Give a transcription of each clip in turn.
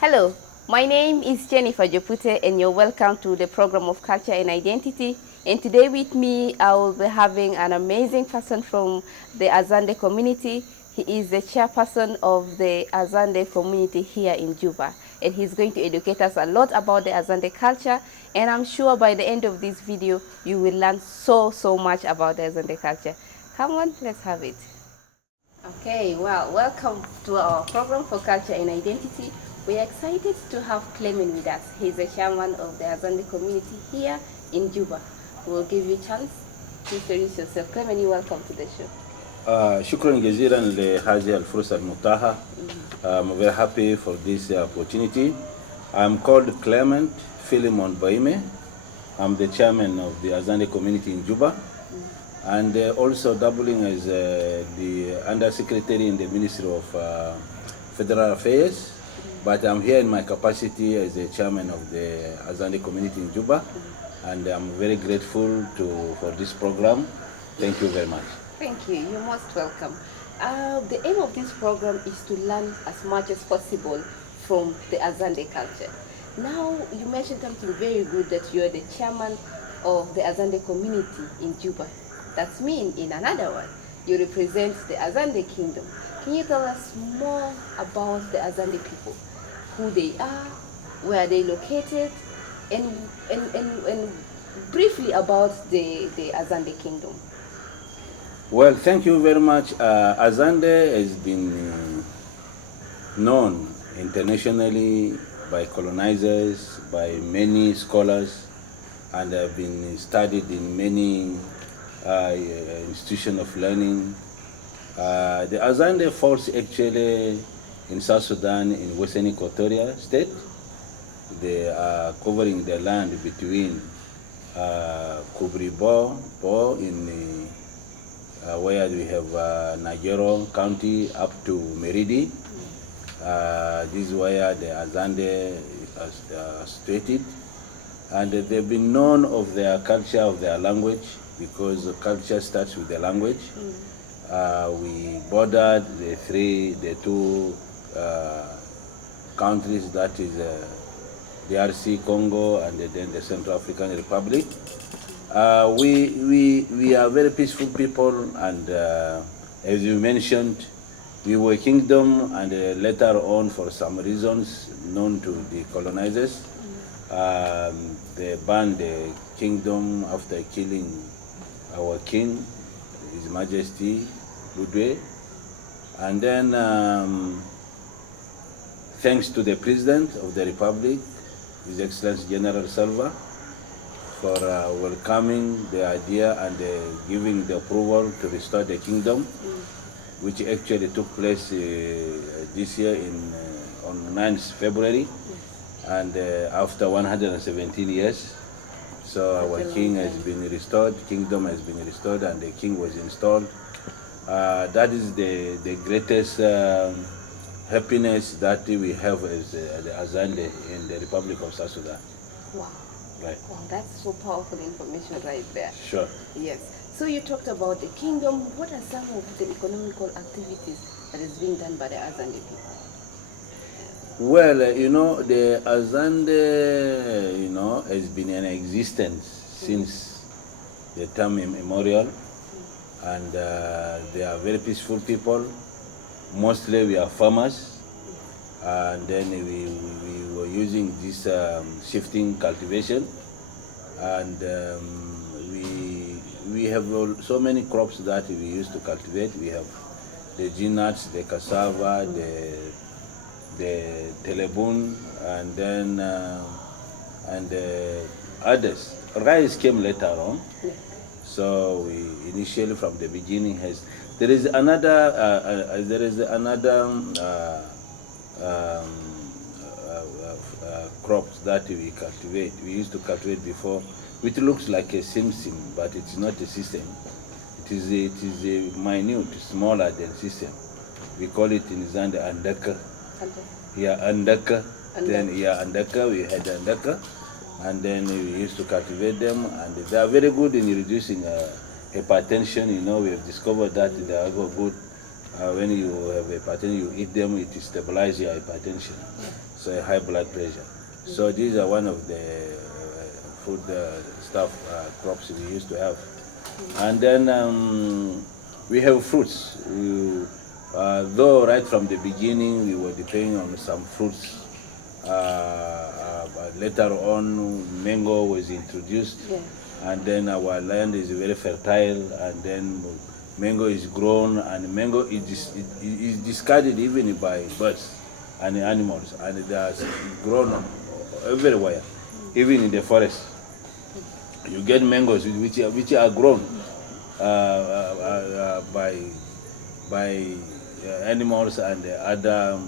Hello, my name is Jennifer Jopute and you're welcome to the program of Culture and Identity. And today with me, I will be having an amazing person from the Azande community. He is the chairperson of the Azande community here in Juba. And he's going to educate us a lot about the Azande culture. And I'm sure by the end of this video, you will learn so much about the Azande culture. Come on, let's have it. Okay, well, welcome to our program for Culture and Identity. We are excited to have Clement with us. He's the chairman of the Azande community here in Juba. We'll give you a chance to introduce yourself. Clement, you're welcome to the show. شكرا جزيلا لهذه الفرصة المتاحة. I'm very happy for this opportunity. I'm called Clement Philemon Baime. I'm the chairman of the Azande community in Juba, and also doubling as the undersecretary in the Ministry of Federal Affairs. But I'm here in my capacity as the chairman of the Azande community in Juba, and I'm very grateful for this program. Thank you very much. Thank you. You're most welcome. The aim of this program is to learn as much as possible from the Azande culture. Now, you mentioned something very good, that you're the chairman of the Azande community in Juba. That means, in another word, you represent the Azande kingdom. Can you tell us more about the Azande people? Who they are, where they located, and briefly about the Azande kingdom? Well, thank you very much. Azande has been known internationally by colonizers, by many scholars, and have been studied in many institutions of learning. The Azande falls actually in South Sudan, in Western Equatoria state. They are covering the land between Kubribo in where we have Nagero County up to Meridi. This is where the Azande are situated. And they've been known of their culture, of their language, because the culture starts with the language. We bordered the two countries, that is DRC Congo and then the Central African Republic. We are very peaceful people, and as you mentioned, we were a kingdom, and later on, for some reasons known to the colonizers, they banned the kingdom after killing our king, His Majesty Ludwe. And then, thanks to the President of the Republic, His Excellency General Salva, for welcoming the idea and giving the approval to restore the kingdom, which actually took place this year on 9th February, and after 117 years. So our king has been restored, kingdom has been restored, and the king was installed. That is the greatest happiness that we have as the Azande in the Republic of South Sudan. Wow. Right. Wow, that's so powerful information right there. Sure. Yes. So you talked about the kingdom. What are some of the economical activities that is being done by the Azande people? Well, the Azande, has been in existence since the time immemorial, and they are very peaceful people. Mostly we are farmers, and then we were using this shifting cultivation, and we have so many crops that we used to cultivate. We have the nuts, the cassava, the telebun, and then and others. Rice came later on. So we initially, from the beginning, there is another crops that we cultivate. We used to cultivate before, which looks like a simsim, but it's not a system. It is a minute, smaller than system. We call it in Zande andaka. Yeah, andaka. Then andaka. We had andaka, and then we used to cultivate them, and they are very good in reducing hypertension. We have discovered that they are good When you have hypertension, you eat them, it stabilizes your hypertension, so high blood pressure. So these are one of the food stuff crops we used to have. And then we have fruits. Though right from the beginning we were depending on some fruits, but later on mango was introduced, and then our land is very fertile, and then mango is grown, and mango is discarded even by birds and animals, and it has grown everywhere, even in the forest. You get mangoes which are grown by animals and other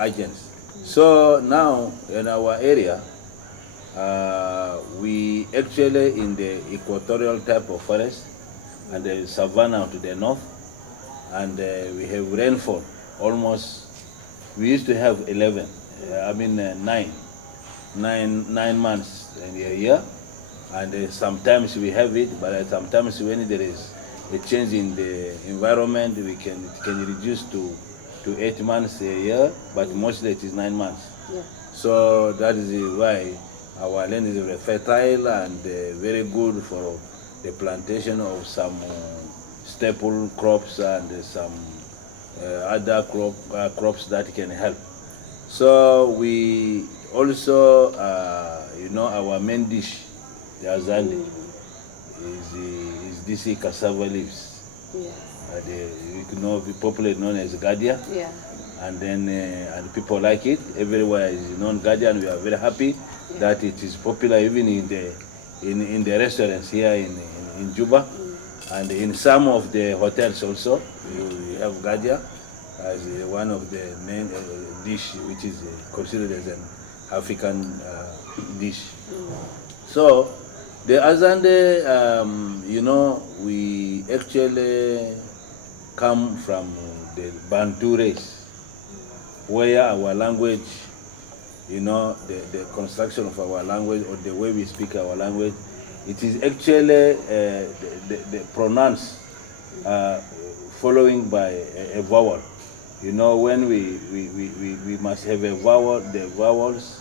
agents. So now in our area, we actually in the equatorial type of forest and the savanna to the north, and we have rainfall almost. We used to have 11, 9 months in a year, and sometimes we have it, but sometimes when there is a change in the environment, it can reduce to 8 months a year, but mostly it is 9 months. So that is why our land is very fertile and very good for the plantation of some staple crops and some other crops that can help. So we also, our main dish, the Azande, is this cassava leaves. Popularly known as gadia. And then and people like it. Everywhere is known gadia, and we are very happy that it is popular even in the restaurants here in Juba, and in some of the hotels also. We have gadia as one of the main dish, which is considered as an African dish. So the Azande, we actually come from the Bantu race, where our language, the construction of our language or the way we speak our language, it is actually the pronounced following by a vowel. When we must have a vowel, the vowels,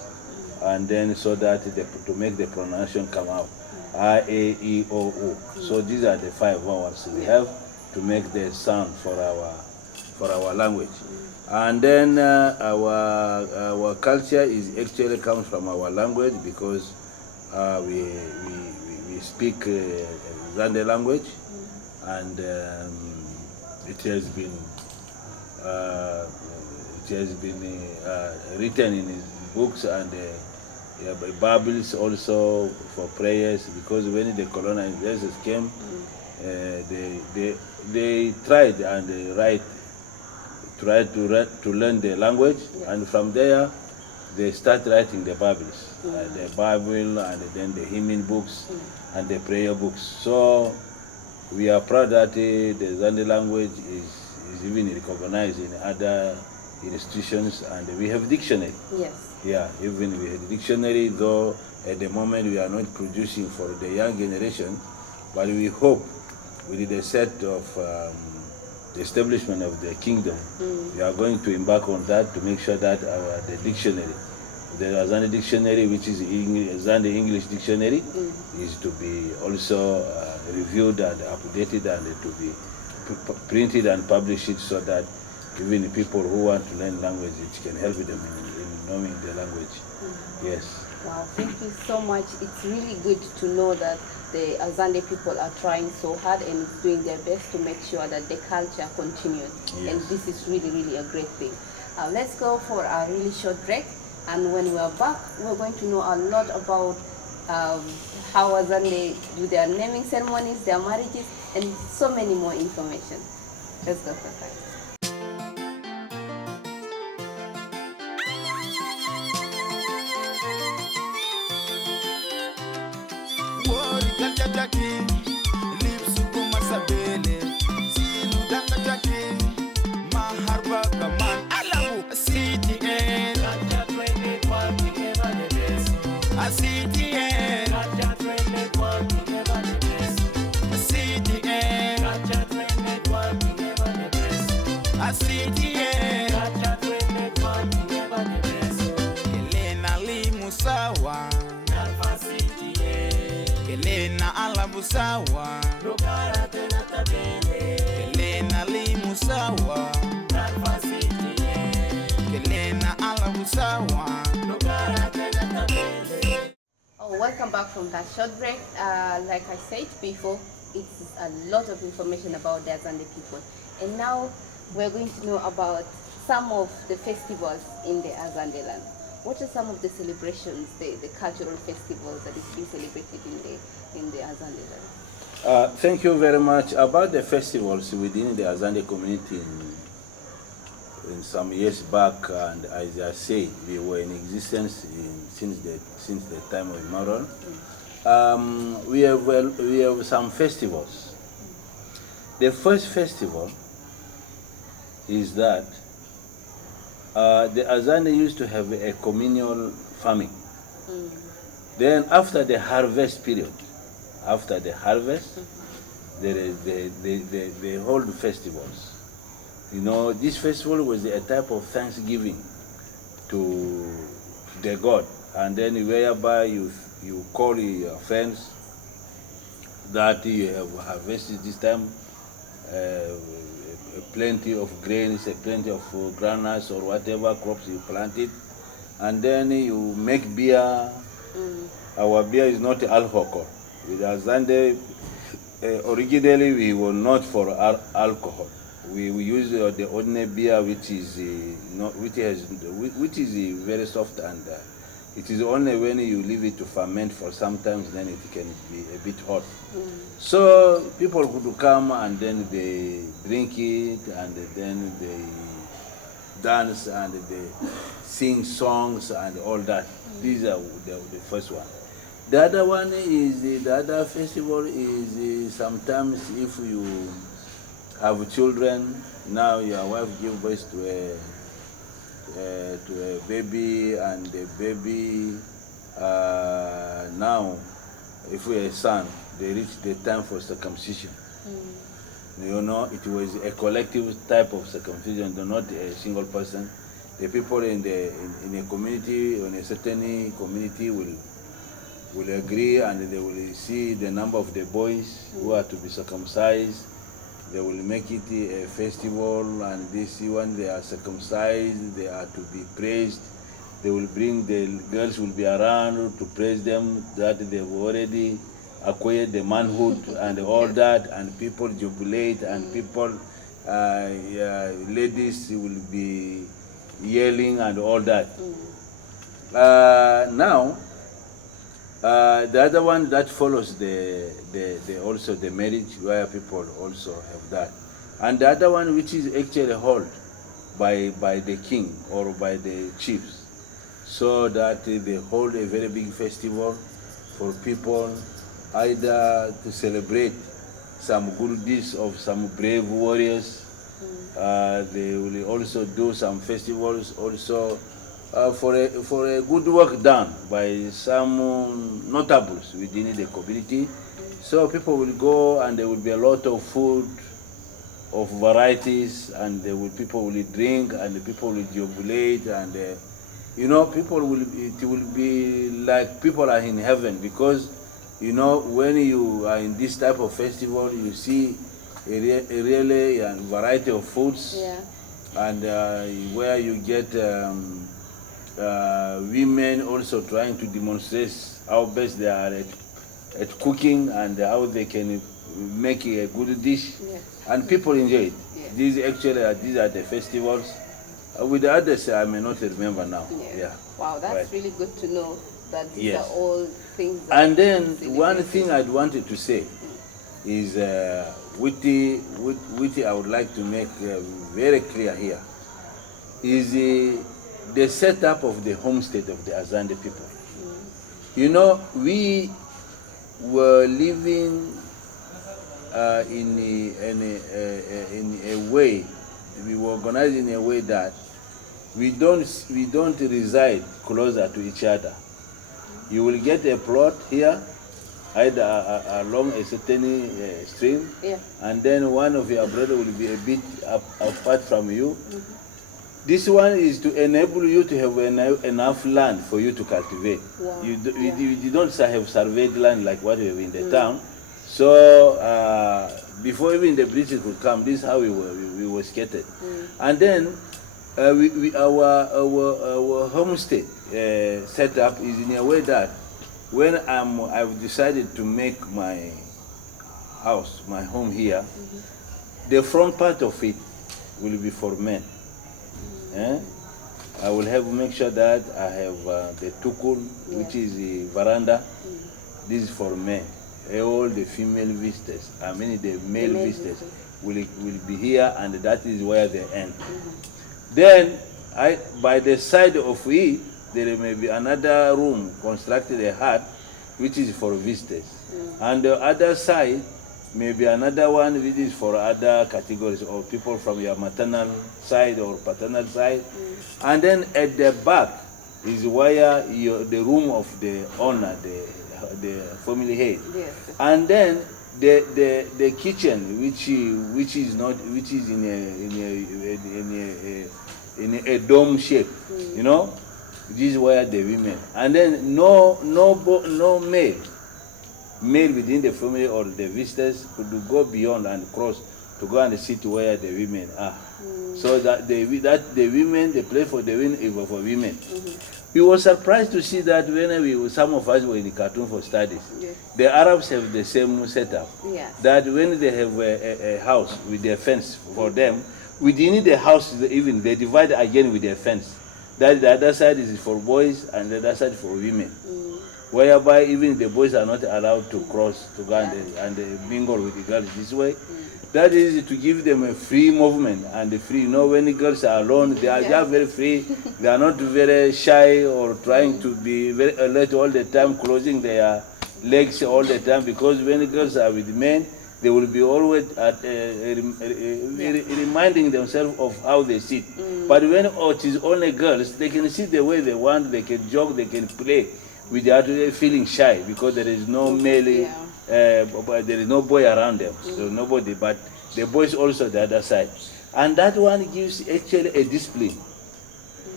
and then so that to make the pronunciation come out. I, A, E, O, U. So these are the 5 vowels we have to make the sound for our language. And then our culture is actually comes from our language, because we speak Zande language, and it has been written in books and Bibles also for prayers, because when the colonizers came, they tried and to learn the language, and from there they start writing the Bibles, the Bible, and then the hymn books and the prayer books. So we are proud that the Zande language is even recognized in other institutions, and we have dictionary. Even we have dictionary, though at the moment we are not producing for the young generation, but we hope with the set of the establishment of the kingdom, we are going to embark on that to make sure that the dictionary, the Azande dictionary, which is Zande English dictionary, is to be also reviewed and updated, and to be printed and published, so that even people who want to learn language, it can help them in knowing the language. Yes. Wow, thank you so much. It's really good to know that the Azande people are trying so hard and doing their best to make sure that the culture continues. And this is really, really a great thing. Let's go for a really short break, and when we are back, we're going to know a lot about how Azande do their naming ceremonies, their marriages, and so many more information. Let's go for that. usawa lugara tena tabele kelena limu sawa kelena ala usawa lugara tena tabele. Oh, welcome back from that short break. Like I said before, it's a lot of information about the Azande people, and now we're going to know about some of the festivals in the Azande land. What are some of the celebrations, the cultural festivals that is being celebrated in the Azande land? Thank you very much. About the festivals within the Azande community in some years back, and as I say, they were in existence since the time of Immoral. We have some festivals. The first festival is that the Azande used to have a communal farming. Then after the harvest period, after the harvest, there is they hold festivals. You know, this festival was a type of thanksgiving to the god, and then whereby you call your friends that you have harvested this time plenty of grains, plenty of granules or whatever crops you planted, and then you make beer. Our beer is not alcohol. With Azande, originally we were not for alcohol. We use the ordinary beer, which is very soft, and it is only when you leave it to ferment for some time, then it can be a bit hot. So people could come and then they drink it, and then they dance and they sing songs and all that. These are the first one. The other one is the other festival is sometimes if you have children, now your wife gives birth to a baby, and the baby now, if we are a son, they reach the time for circumcision. You know, it was a collective type of circumcision, not a single person. The people in a community, in a certain community, will agree, and they will see the number of the boys who are to be circumcised. They will make it a festival, and this when they are circumcised, they are to be praised. They will bring the girls will be around to praise them that they've already acquired the manhood and all that, and people jubilate, and people, ladies will be yelling and all that. Now, the other one that follows also the marriage, where people also have that, and the other one which is actually held by the king or by the chiefs, so that they hold a very big festival for people, either to celebrate some good deeds of some brave warriors. They will also do some festivals also for a good work done by some notables within the community. So people will go, and there will be a lot of food of varieties, and people will drink, and the people will jubilate, and you know, it will be like people are in heaven, because you know, when you are in this type of festival, you see a really variety of foods, and where you get women also trying to demonstrate how best they are at cooking, and how they can make a good dish, and people enjoy it. These are the festivals. With the others, I may not remember now. Wow, that's really good to know that these are all things. And then one thing I'd wanted to say is, which I would like to make very clear here, is the setup of the homestead of the Azande people. You know, we were living in a way, we were organized in a way that we don't reside closer to each other. You will get a plot here, either along a certain stream, and then one of your brother will be a bit apart from you. This one is to enable you to have enough land for you to cultivate. You don't have surveyed land like what we have in the town. So before even the British could come, this is how we were scattered. And then our homestead set up is in a way that when I've decided to make my house, my home here, the front part of it will be for men. I will make sure that I have the tukul, which is the veranda. This is for men. All the female visitors, I mean the male visitors, will be here, and that is where they end. Then, by the side of it, there may be another room constructed a hut, which is for visitors. And the other side may be another one which is for other categories, or people from your maternal side or paternal side. And then at the back is where the room of the owner, the family head. Yes. And then the kitchen, which is in a dome shape, you know. This is where the women. And then no male within the family or the visitors could go beyond and cross to go and sit where the women are. So that the women, the place for the women is for women. We were surprised to see that when some of us were in the Khartoum for studies, the Arabs have the same setup. That when they have a house with their fence for them, within the house even they divide again with their fence. That the other side is for boys and the other side for women. Whereby even the boys are not allowed to cross to go and mingle with the girls this way. That is to give them a free movement and free. You know, when the girls are alone, they are just very free. They are not very shy or trying to be very alert all the time, closing their legs all the time. Because when the girls are with men, they will be always reminding themselves of how they sit. But when it is only girls, they can sit the way they want. They can jog, they can play without feeling shy, because there is no male. But there is no boy around them, so nobody, but the boys also the other side. And that one gives actually a discipline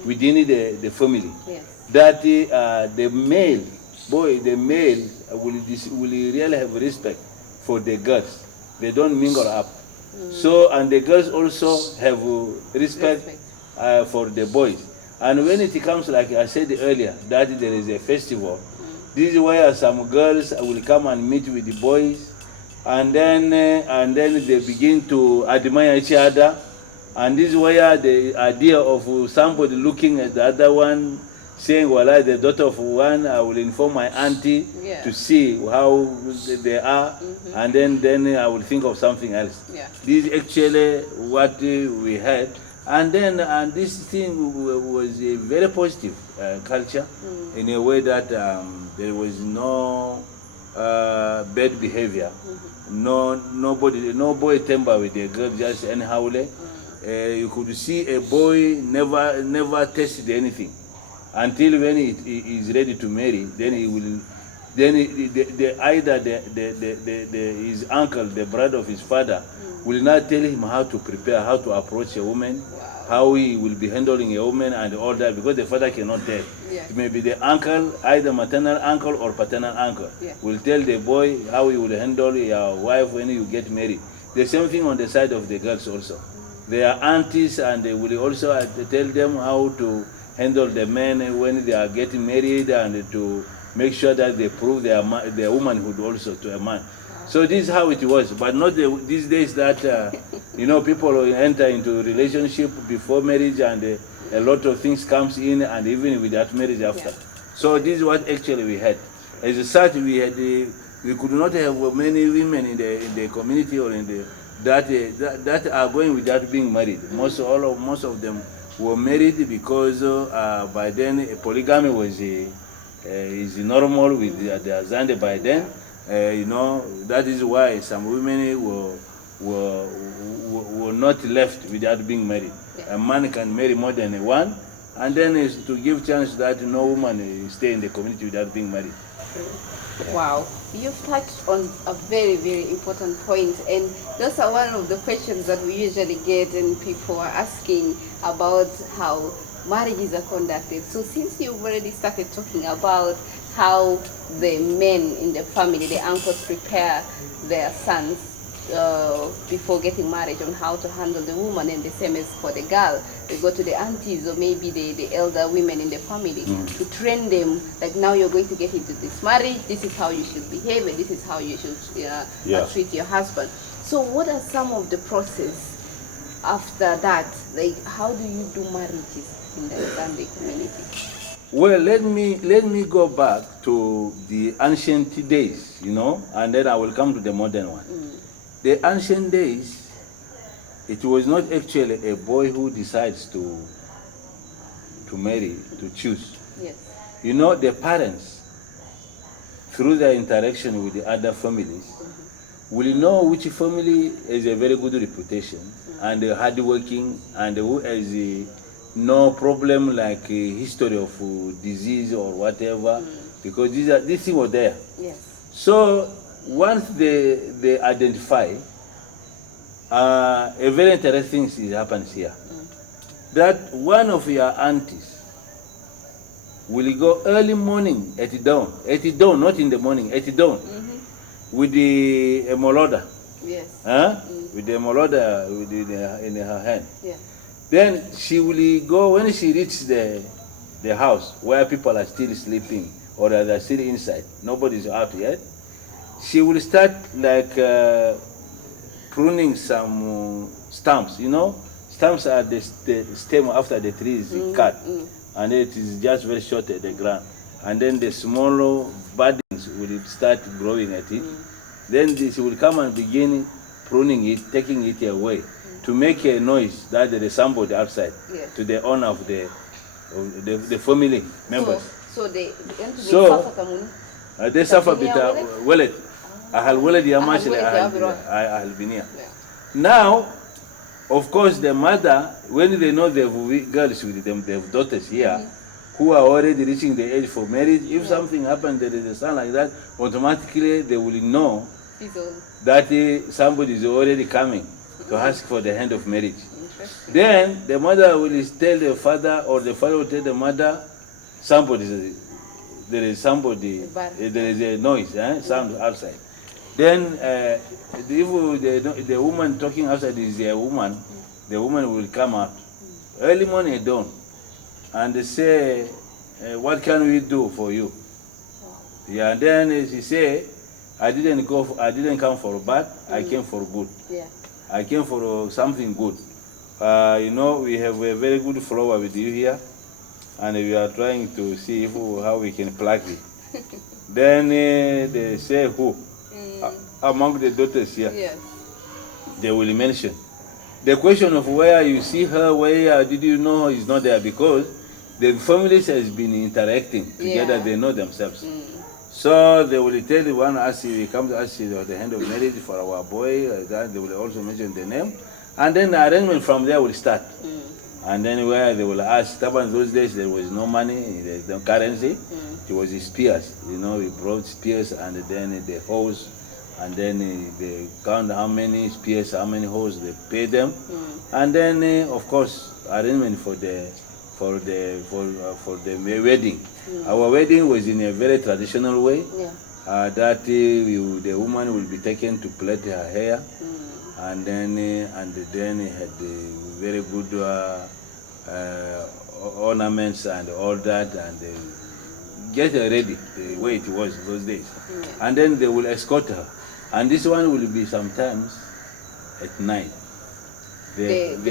within the family. That the male will really have respect for the girls. They don't mingle up. So, and the girls also have respect for the boys. And when it comes, like I said earlier, that there is a festival, this is where some girls will come and meet with the boys, and then they begin to admire each other. And this is where the idea of somebody looking at the other one, saying, well, I, the daughter of one, I will inform my auntie to see how they are, and then I will think of something else. This is actually what we had. And then this thing was a very positive culture, in a way that there was no bad behavior, no boy temper with a girl just anyhow. You could see a boy never tasted anything until when he is ready to marry. Then he will, either his uncle, the brother of his father, will not tell him how to prepare, how to approach a woman, how he will be handling a woman and all that, because the father cannot tell. It may be the uncle, either maternal uncle or paternal uncle, will tell the boy how he will handle your wife when you get married. The same thing on the side of the girls also. They are aunties, and they will also tell them how to handle the men when they are getting married, and to make sure that they prove their womanhood also to a man. So this is how it was, but not these days that, people enter into relationship before marriage, and a lot of things comes in, and even without marriage after. So this is what actually we had. As such, we could not have many women in the community or in that are going without being married. Most of them were married, because by then polygamy was is normal with the Azande by then. That is why some women were not left without being married. A man can marry more than one, and then is to give chance that no woman stay in the community without being married. Wow, you've touched on a very, very important point, and those are one of the questions that we usually get, and people are asking about how marriages are conducted. So since you've already started talking about how the men in the family, the uncles, prepare their sons before getting married, on how to handle the woman, and the same as for the girl. They go to the aunties or maybe the elder women in the family to train them, like, now you're going to get into this marriage, this is how you should behave, and this is how you should treat your husband. So what are some of the process after that? Like, how do you do marriages in the Zande community? Well, let me go back to the ancient days, you know, and then I will come to the modern one. The ancient days, it was not actually a boy who decides to marry, to choose. Yes. You know, the parents, through their interaction with the other families, will know which family has a very good reputation and hardworking, and who has no problem like a history of disease or whatever, because these things were there. Yes. So once they identify, a very interesting thing happens here. That one of your aunties will go early morning at dawn, not in the morning, at dawn, with the emoloda. Yes. With the emoloda in her hand. Yeah. Then she will go, when she reaches the house where people are still sleeping or they're still inside, nobody's out yet, she will start like pruning some stumps, you know. Stumps are the stem after the tree is cut, and it is just very short at the ground. And then the small buddings will start growing at it. Then she will come and begin pruning it, taking it away, to make a noise that there is somebody outside, to the owner of the family members. They suffer with wallet. Now, of course, the mother, when they know they have girls with them, they have daughters here, who are already reaching the age for marriage, if something happens, there is a son like that, automatically they will know that somebody is already coming to ask for the hand of marriage. Then the mother will tell the father, or the father will tell the mother, there is a noise, sound outside. Then if the woman talking outside is a woman, the woman will come out early morning at dawn and say, what can we do for you? Yeah, and then she say, I didn't come for bad, I came for good. Yeah. I came for something good. You know, we have a very good flower with you here, and we are trying to see how we can pluck it. Then they say who? Among the daughters here. Yes. They will mention. The question of where you see her, where did you know is not there, because the families has been interacting together, they know themselves. So they will tell one, as we come to ask the hand of marriage for our boy, that they will also mention the name. And then the arrangement from there will start. And then where they will ask, in those days there was no money, there was no currency, it was the spears. You know, we brought spears and then the hose, and then they count how many spears, how many hoes, they pay them. And then of course arrangement for the wedding. Our wedding was in a very traditional way. That the woman will be taken to plait her hair, and then had very good ornaments and all that, and get her ready the way it was those days. And then they will escort her, and this one will be sometimes at night. The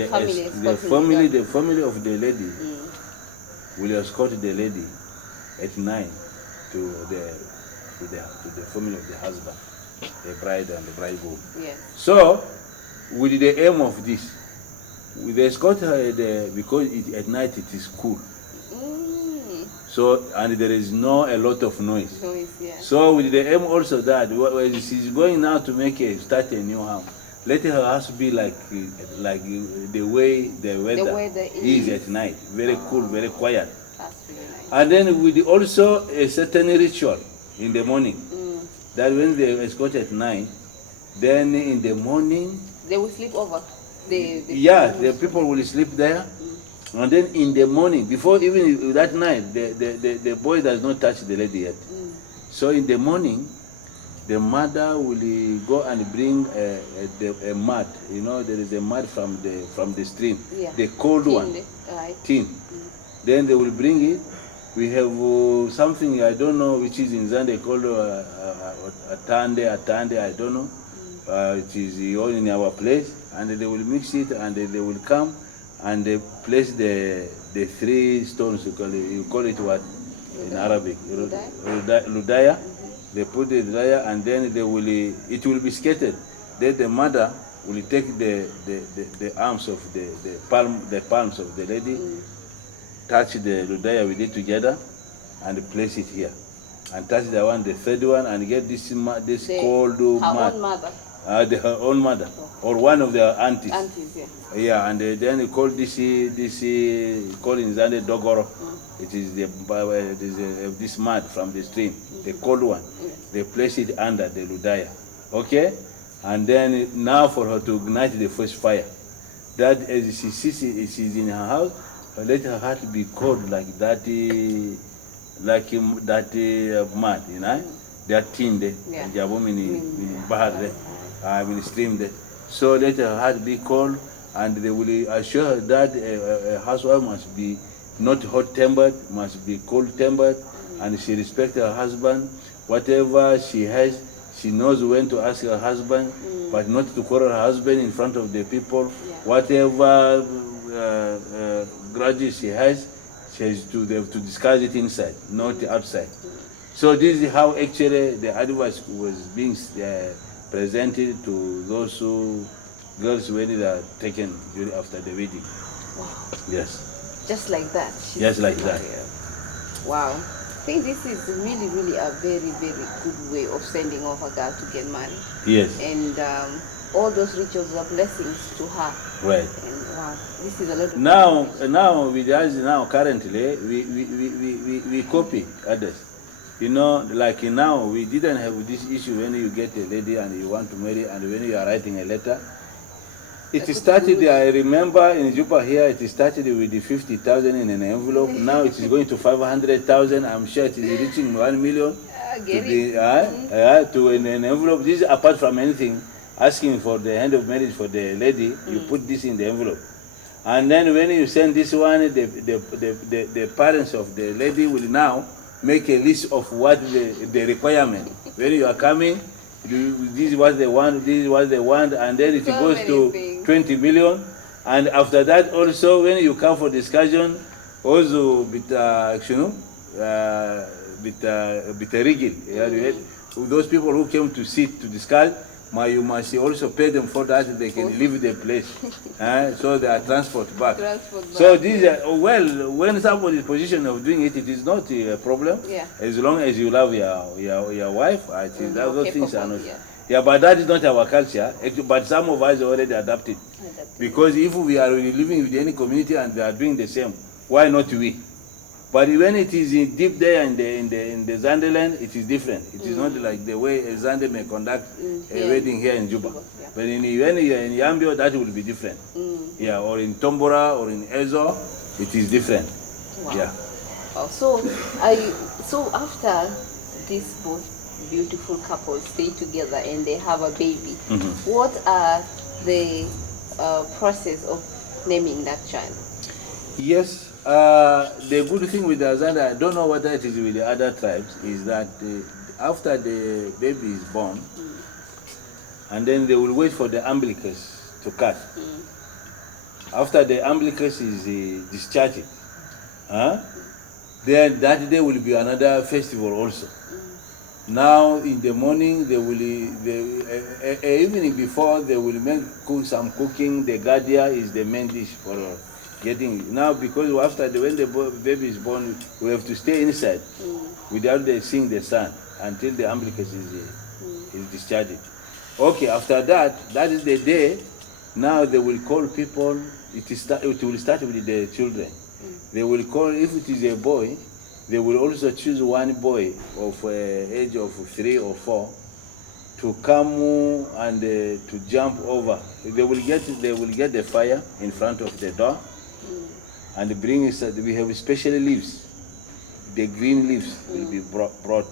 family of the lady will escort the lady at night to the family of the husband, the bride and the bridegroom. So, with the aim of this, we escort her there because at night it is cool. So, and there is not a lot of noise. So, with the aim also that when she's going now to start a new house, let her house be like the way the weather is at night, very cool, very quiet. That's really nice. And then with also a certain ritual in the morning, that when they escort at night, then in the morning they will sleep over. The people will sleep there, and then in the morning, before even that night, the boy does not touch the lady yet. So in the morning, the mother will go and bring a mud. You know, there is a mud from the stream, the cold one, tin. Then they will bring it. We have something, I don't know which is in Zande called atande, I don't know. It is all in our place, and they will mix it, and they will come and they place the 3 stones. You call it what in Arabic? Ludaya. They put the ludaya, and then it will be scattered. Then the mother will take the arms of the palms of the lady, touch the ludaya with it together, and place it here, and touch the third one, and get this cold mud. Own mother. Her own mother, or one of their aunties. Aunties, yeah. Yeah, and then they call this call in Zande dogoro. It is this mud from the stream, the cold one. They place it under the ludaya, okay? And then now for her to ignite the first fire. That as she's in her house, let her heart be cold like that mud, you know, that tin there, bahar there. Will stream there. So let her heart be cold, and they will assure her that a housewife must be not hot-tempered, must be cold-tempered, and she respects her husband. Whatever she has, she knows when to ask her husband, but not to quarrel her husband in front of the people. Whatever grudges she has to discuss it inside, not outside. So this is how actually the advice was being presented to those girls when they are taken after the wedding. Wow. Yes. Just like that. Just like that. Wow. I think this is really, really a very, very good way of sending off a girl to get married. Yes. And all those rituals are blessings to her. Right. And wow, this is a lot of now with us now currently we copy others. You know, like now we didn't have this issue when you get a lady and you want to marry, and when you are writing a letter. It started, I remember in Juba here, it started with the 50,000 in an envelope. Now it is going to 500,000. I'm sure it is reaching 1 million to an envelope. This is apart from anything, asking for the hand of marriage for the lady, you put this in the envelope. And then when you send this one, the parents of the lady will now make a list of what the requirement. When you are coming, this is what they want, this is what they want, and then it goes to 20 million. And after that also, when you come for discussion, also with rigid, those people who came to sit to discuss, you must also pay them for that they can leave the place. So they are transport back. So these are, well, when somebody is in position of doing it, it is not a problem. As long as you love your wife, I think those things are not. Yeah, but that is not our culture. But some of us already adapted. Because if we are living with any community and they are doing the same, why not we? But when it is deep there in the Zande land, it is different. It is not like the way a Zande may conduct a wedding here in Juba. But when you are in Yambio, that will be different. Yeah, or in Tombora or in Ezo, it is different. Wow. Yeah. Oh, so after these both beautiful couples stay together and they have a baby, what are the process of naming that child? Yes, the good thing with the Azande, I don't know what that is with the other tribes, is that after the baby is born, and then they will wait for the umbilicus to cut. After the umbilicus is discharged, then that day will be another festival also. Now in the morning, they will, evening before, they will make some cooking. The gadia is the main dish for getting it. Now because when the baby is born, we have to stay inside without seeing the sun until the umbilicus is discharged. Okay, after that, that is the day. Now they will call people. It will start with the children. They will call, if it is a boy, they will also choose one boy of age of 3 or 4 to come and to jump over. They will get the fire in front of the door and bring it. We have special leaves. The green leaves will be brought.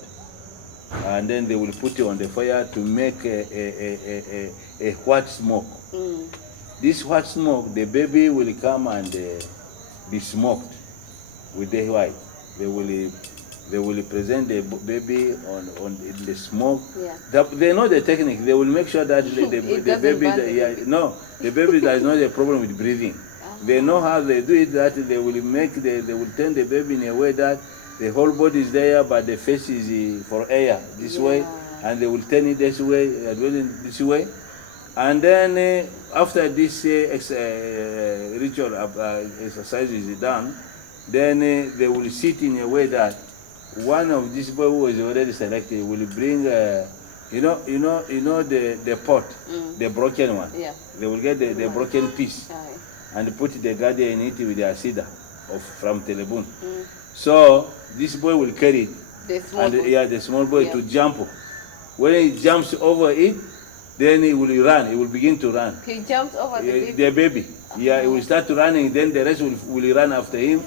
and then they will put it on the fire to make a white smoke. This white smoke, the baby will come and be smoked with the white. They will present the baby in the smoke. Yeah. They know the technique. They will make sure that the baby, the baby does not have a problem with breathing. They know how they do it. That they will turn the baby in a way that the whole body is there, but the face is for air this way, and they will turn it this way, and then after this ritual exercise is done, then they will sit in a way that one of these boys who was already selected will bring, the pot, the broken one. Yeah. They will get the broken piece and put the guardian in it with the asida from Telebun. So this boy will carry it, the small boy to jump. When he jumps over it, then he will run. He will begin to run. He jumps over the baby. Yeah, he will start running. Then the rest will run after him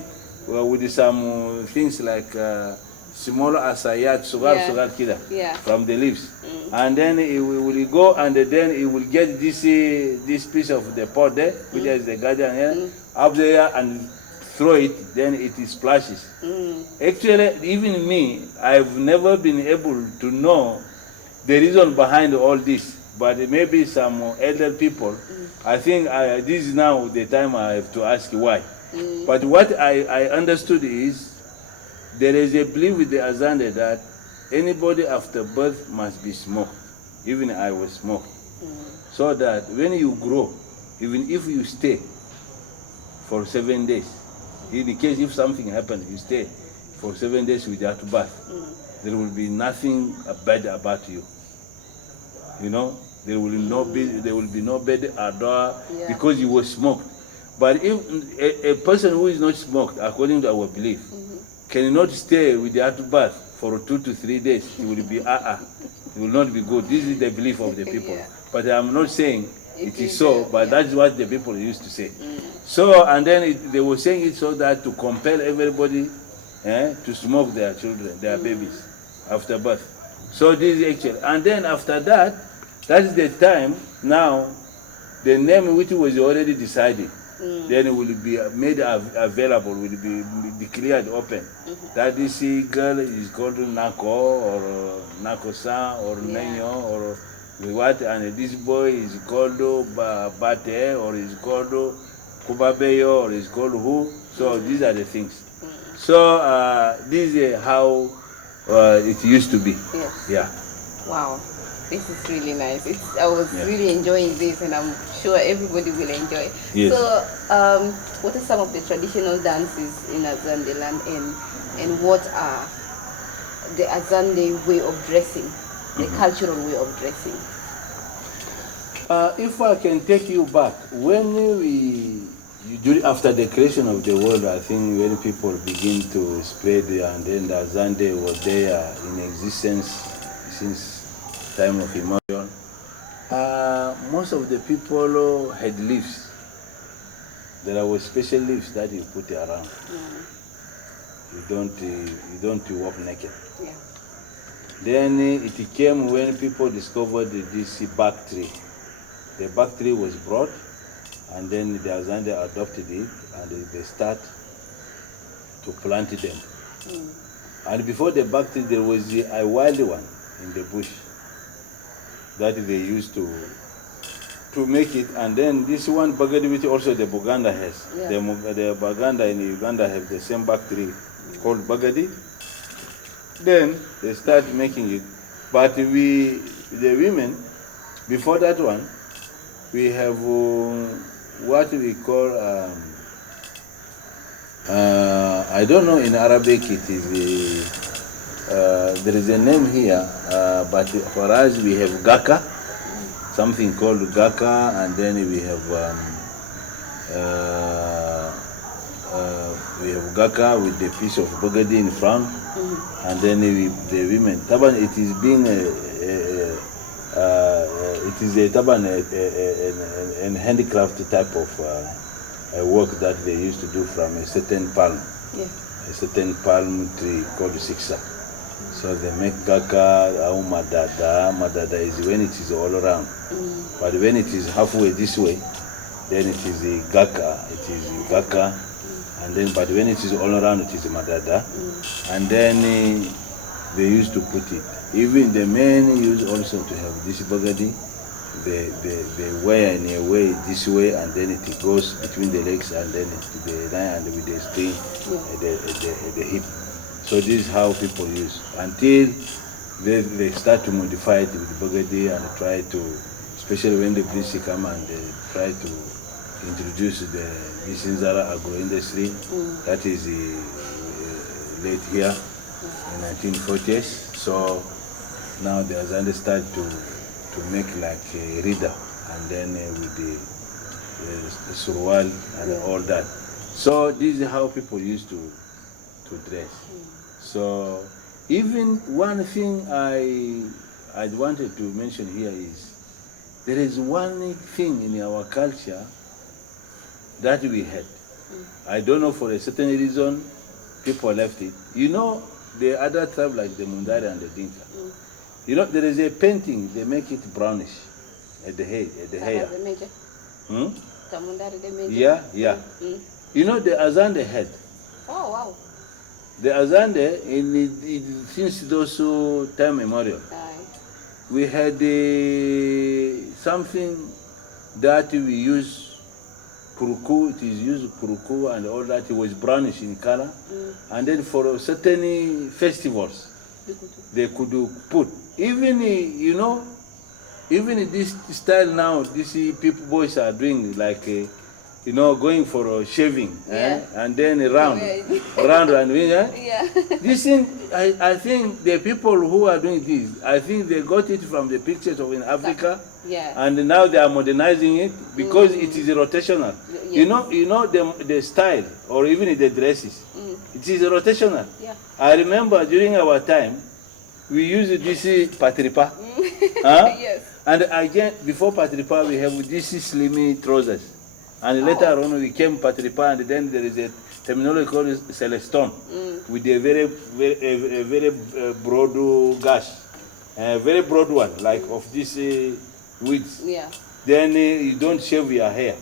with some things like small asayat, sugar kida from the leaves. And then he will go, and then he will get this piece of the pot there, which is the guardian here, up there, and throw it. Then it splashes. Actually, even me, I've never been able to know the reason behind all this. But maybe some elder people, I think this is now the time I have to ask why. But what I understood is, there is a belief with the Azande that anybody after birth must be smoked. Even I was smoked. So that when you grow, even if you stay for 7 days, in case if something happens, you stay for 7 days without bath, there will be nothing bad about you. You know, there will be no bad odor because you were smoked. But if a person who is not smoked, according to our belief, cannot stay without bath for 2 to 3 days, it will be it will not be good. This is the belief of the people. But I'm not saying it is so, but that's what the people used to say. So, and then they were saying it so that to compel everybody to smoke their children, their babies, after birth. So this is actually, and then after that, that is the time now, the name which was already decided, then it will be made available, will be declared open. That this girl is called Nako, or Nako-san, or Nenyo, or what, and this boy is called Bate, or is called Kubabeyo, or is called who. So these are the things. So this is how it used to be. Yes. Yeah. Wow. This is really nice. I was really enjoying this, and I'm sure everybody will enjoy. Yes. So, what are some of the traditional dances in Azande land, and what are the Azande way of dressing, the cultural way of dressing? If I can take you back, after the creation of the world, I think when people begin to spread, and then the Azande was there in existence since time of immemorial. Most of the people had leaves. There were special leaves that you put around. You don't walk naked. Yeah. Then it came when people discovered this back tree. The back tree was brought, and then the Azande adopted it, and they start to plant them. And before the back tree, there was a wild one in the bush that they used to make it, and then this one Bagadi, which also the Buganda has. Yeah. The Baganda in Uganda have the same back tree called Bagadi. Then they start making it, but the women, before that one, we have what we call I don't know in Arabic it is there is a name here, but for us we have Gaka, something called Gaka, and then we have Gaka with the piece of Bugadi in front, and then the women. Taban, it is being it is a taban a handicraft type of work that they used to do from a certain palm, a certain palm tree called Siksa. So they make gaka au madada. Madada is when it is all around. But when it is halfway this way, then it is a gaka. It is gaka. And then, but when it is all around, it is a madada. And then they used to put it. Even the men used also to have this bagadi. They wear in a way this way, and then it goes between the legs, and then the line, and with the string at the hip. So this is how people use until they start to modify it with the bagadi and try to, especially when the British come and they try to introduce the Bisinzara agro industry. That is late here in 1940s. So now the Azande start to make like a reader, and then with the surwal and all that. So this is how people used to dress. So even one thing I wanted to mention here is there is one thing in our culture that we had. I don't know, for a certain reason people left it. You know, the other tribe like the Mundari and the Dinka. You know, there is a painting, they make it brownish at the head, at the hair. Yeah, yeah. You know the Azande head. Oh, wow. The Azande, since those time memorial, we had something that we use, puruku, it is used puruku and all that, it was brownish in color. And then for certain festivals, they could put, even, you know, even this style now, these people, boys are doing like, you know, going for shaving, and then around and this thing, I think the people who are doing this, I think they got it from the pictures of in Africa, and now they are modernizing it because it is rotational. You know the style, or even the dresses, it is rotational. I remember during our time, we used this patripa, Yes. and again before patripa we have this slimy trousers, and later on we came patripa, and then there is a terminology called celestone with a very broad gash, a very broad one, like of this width. Then you don't shave your hair.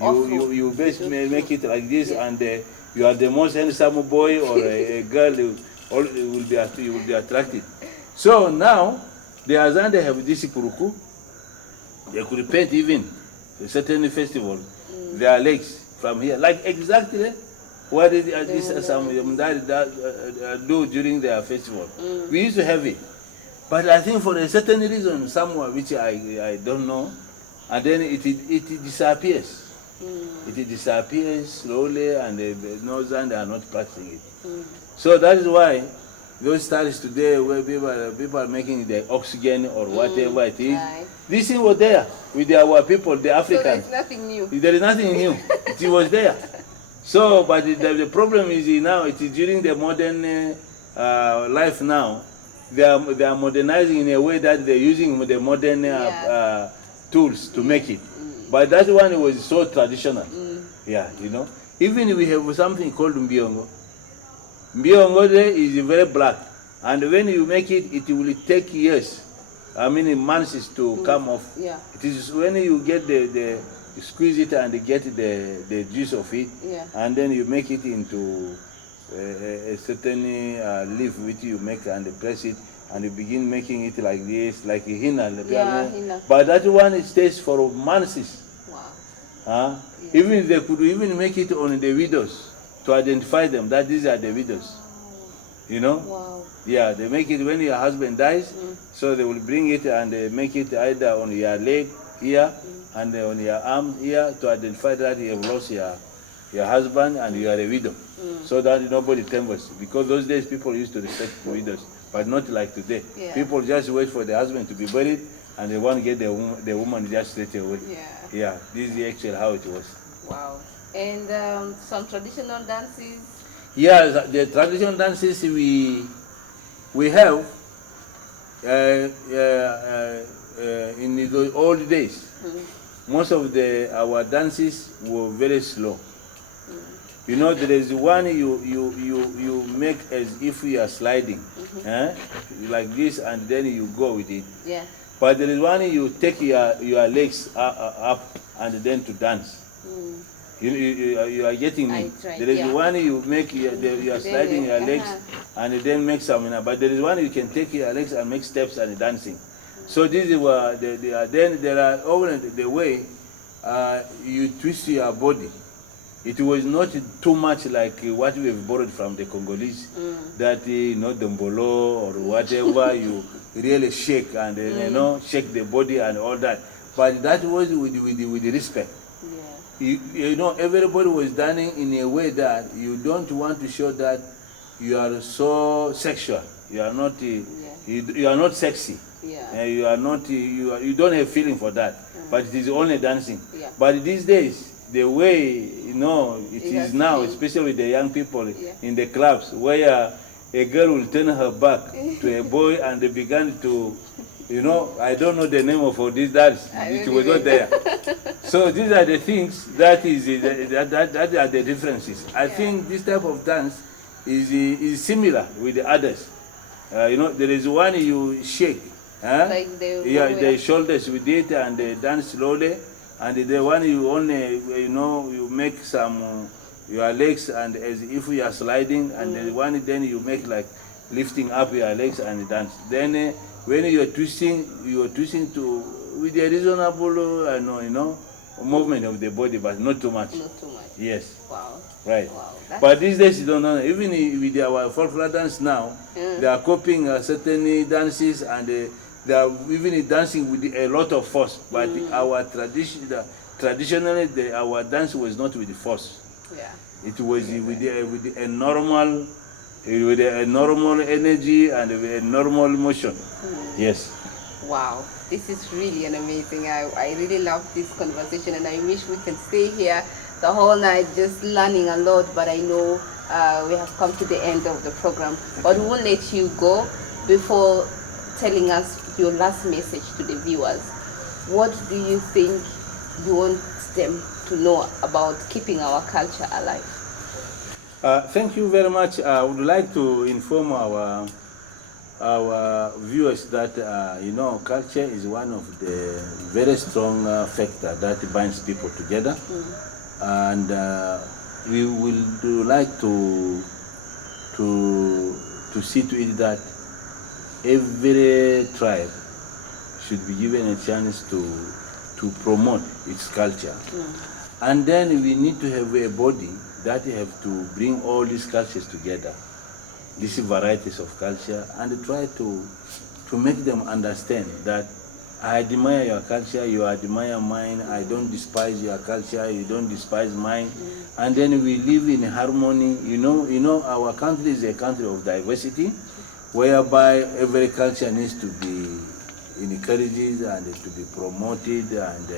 You best make it like this, and you are the most handsome boy or a girl. You will be attracted. So now the Azande have this puruku. They could paint even a certain festival their legs from here, like exactly what this some do during their festival. We used to have it, but I think for a certain reason somewhere which I don't know, and then it disappears. It disappears slowly, and the Northern are not practicing it. So that is why those styles today, where people are making the oxygen or whatever it is, this thing was there with our people, the Africans. So there's nothing new. There is nothing new. It was there. So, but the problem is now, it is during the modern life now, they are modernizing in a way that they're using the modern tools to make it. But that one was so traditional. Yeah, you know. Even we have something called mbiongo. Mbiongo is very black, and when you make it, it will take years. I mean, months to come off. It is when you get you squeeze it and get the juice of it, and then you make it into a certain leaf which you make and press it, and you begin making it like this, like a henna. But that one it stays for months. Wow. Even they could even make it on the widows to identify them that these are the widows. You know? Wow. Yeah, they make it when your husband dies, so they will bring it and they make it either on your leg here and on your arm here to identify that you have lost your husband and you are a widow, so that nobody tempers. Because those days people used to respect widows, but not like today. People just wait for the husband to be buried and they want to get the woman just straight away. Yeah, this is actually how it was. Wow. And some traditional dances? Yeah, the traditional dances we have in the old days. Most of our dances were very slow. You know, there is one you make as if you are sliding, like this, and then you go with it. Yeah. But there is one you take your legs up and then to dance. You are getting me. There is one you make you are sliding your legs and then make some. But there is one you can take your legs and make steps and dancing. So this is what then there are over the way you twist your body. It was not too much like what we have borrowed from the Congolese, that Dombolo or whatever you really shake and shake the body and all that. But that was with respect. Yeah. You know, everybody was dancing in a way that you don't want to show that you are so sexual. You are not. You are not sexy. Yeah. You are not. You don't have feeling for that. But it is only dancing. Yeah. But these days, the way it is now, especially with the young people in the clubs, where a girl will turn her back to a boy and they began to, I don't know the name of all this dance. It was not there. So these are the things that are the differences. I think this type of dance is similar with the others. There is one you shake, like the shoulders with it and they dance slowly. And the one you only, you make some, your legs and as if you are sliding, and the one then you make like lifting up your legs and dance. Then when you are twisting to, with a reasonable, movement of the body, but not too much. Not too much. Yes. Wow. Right. Wow. But these days you don't know. Even with our folklore dance now, they are copying certain dances and they are even dancing with a lot of force, but our traditionally our dance was not with the force. Yeah. It was with a normal energy and a normal motion. Yes. Wow, this is really an amazing. I really love this conversation, and I wish we can stay here the whole night just learning a lot. But I know we have come to the end of the program. But we won't let you go before telling us your last message to the viewers. What do you think you want them to know about keeping our culture alive? Thank you very much. I would like to inform our viewers that culture is one of the very strong factor that binds people together, and we will like to see to it that every tribe should be given a chance to promote its culture. And then we need to have a body that have to bring all these cultures together, these varieties of culture, and try to make them understand that I admire your culture, you admire mine, I don't despise your culture, you don't despise mine, and then we live in harmony. Our country is a country of diversity, whereby every culture needs to be encouraged and to be promoted. And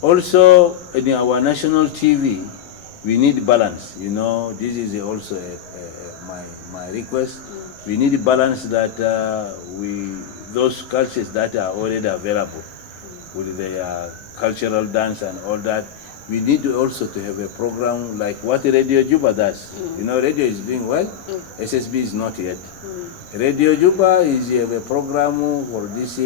also in our national TV, we need balance. This is also my request. We need balance that those cultures that are already available with their cultural dance and all that. We need also to have a program like what Radio Juba does. Radio is doing well. SSB is not yet. Radio Juba is a program for this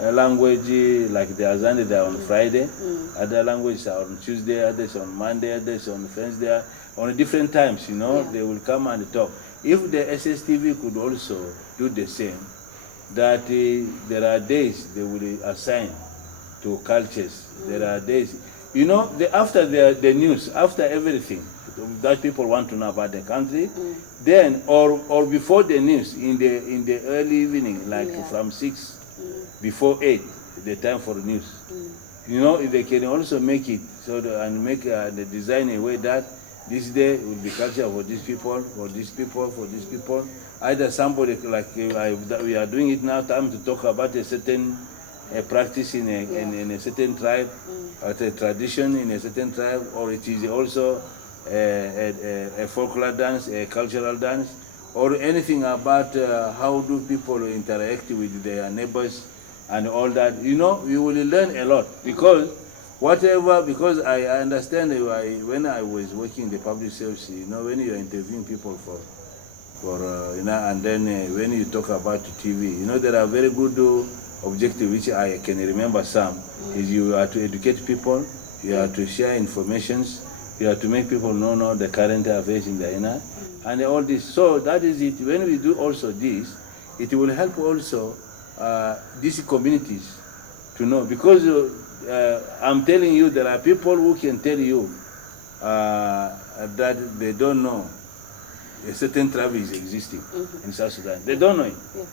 language, like the Azande, they are on Friday. Other languages are on Tuesday, others on Monday, others on Wednesday. On different times, they will come and talk. If the SSTV could also do the same, that there are days they will assign to cultures. There are days. After the news, after everything that people want to know about the country, then or before the news, in the early evening, like from 6 before 8, the time for news. They can also make it and make the design a way that this day will be culture for these people, for these people, for these people. Either somebody like we are doing it now, time to talk about a certain practice in a certain tribe, or a tradition in a certain tribe, or it is also a folklore dance, a cultural dance, or anything about how do people interact with their neighbors and all that. We will learn a lot, because whatever, because I understand when I was working in the public service, when you are interviewing people and then when you talk about TV, there are very good objectives which I can remember some, is you are to educate people, you are to share informations, you have to make people know the current affairs in the inner, and all this. So that is it. When we do also this, it will help also these communities to know, because I'm telling you, there are people who can tell you that they don't know a certain tribe is existing in South Sudan. They don't know it. Yeah.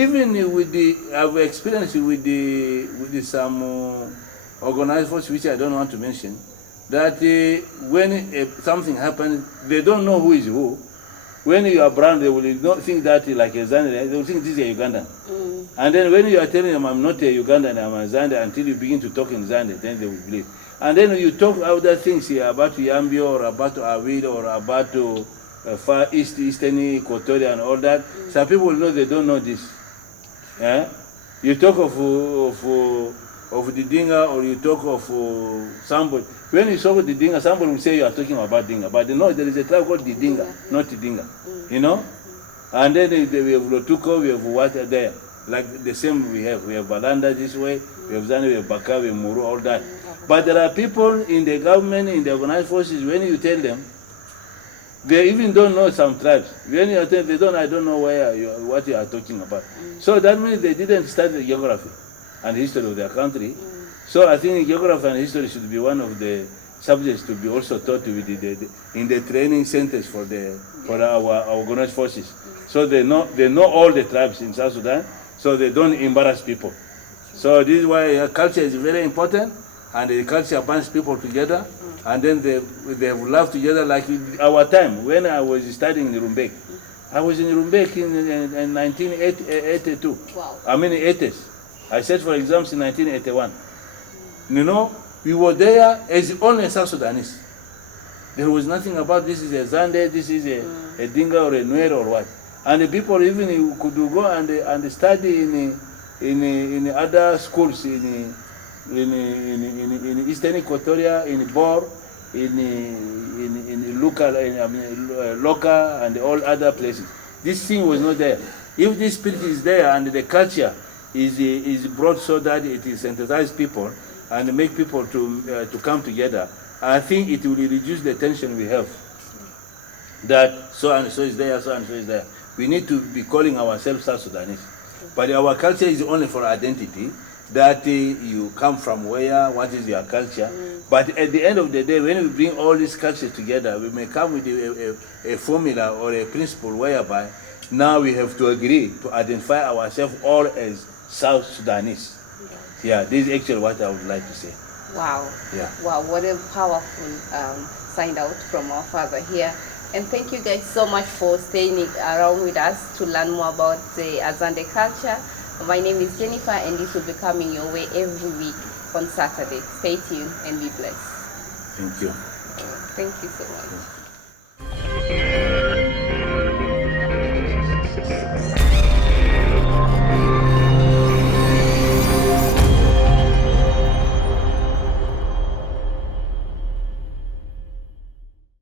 Even with I've experienced with some organized forces, which I don't want to mention, that when something happens, they don't know who is who. When you are brown, they will not think that like a Zande, they will think this is a Ugandan. And then when you are telling them, I'm not a Ugandan, I'm a Zande, until you begin to talk in Zande, then they will believe. And then you talk other things here about Yambio or about Awil or about Far East, Eastern Equatoria and all that. Some people know they don't know this. Yeah? You talk of the Dinga, or you talk of somebody. When you talk of the Dinga, somebody will say you are talking about Dinga. But no, there is a tribe called the Dinga, not the Dinga. And then we have Lotuko, we have what there. Like the same we have. We have Balanda this way, we have Zande, we have Baka, we have Muru, all that. But there are people in the government, in the organized forces, when you tell them, they even don't know some tribes. When you tell them, I don't know what you are talking about. So that means they didn't study geography and history of their country. So I think geography and history should be one of the subjects to be also taught in the training centers for our organized forces. So they know all the tribes in South Sudan, so they don't embarrass people. So this is why culture is very important, and the culture binds people together, and then they have love together. Like our time when I was studying in Rumbek. I was in Rumbek in 1982. Wow. I mean 80s. I sat for exams in 1981. We were there as only South Sudanese. There was nothing about this is a Zande, this is a Dinga or a Nuer or what. And the people even could go and study in other schools in Eastern Equatoria, in Bor, in Loka, and all other places. This thing was not there. If this spirit is there and the culture is brought so that it is sensitized people and make people to come together, I think it will reduce the tension we have. That so and so is there, so and so is there. We need to be calling ourselves South Sudanese. But our culture is only for identity, that you come from where, what is your culture. But at the end of the day, when we bring all these cultures together, we may come with a formula or a principle whereby now we have to agree to identify ourselves all as South Sudanese. Yeah, this is actually what I would like to say. Wow. Yeah. Wow, what a powerful sign out from our father here. And thank you guys so much for staying around with us to learn more about the Azande culture. My name is Jennifer, and this will be coming your way every week on Saturday. Stay tuned and be blessed. Thank you. Thank you so much.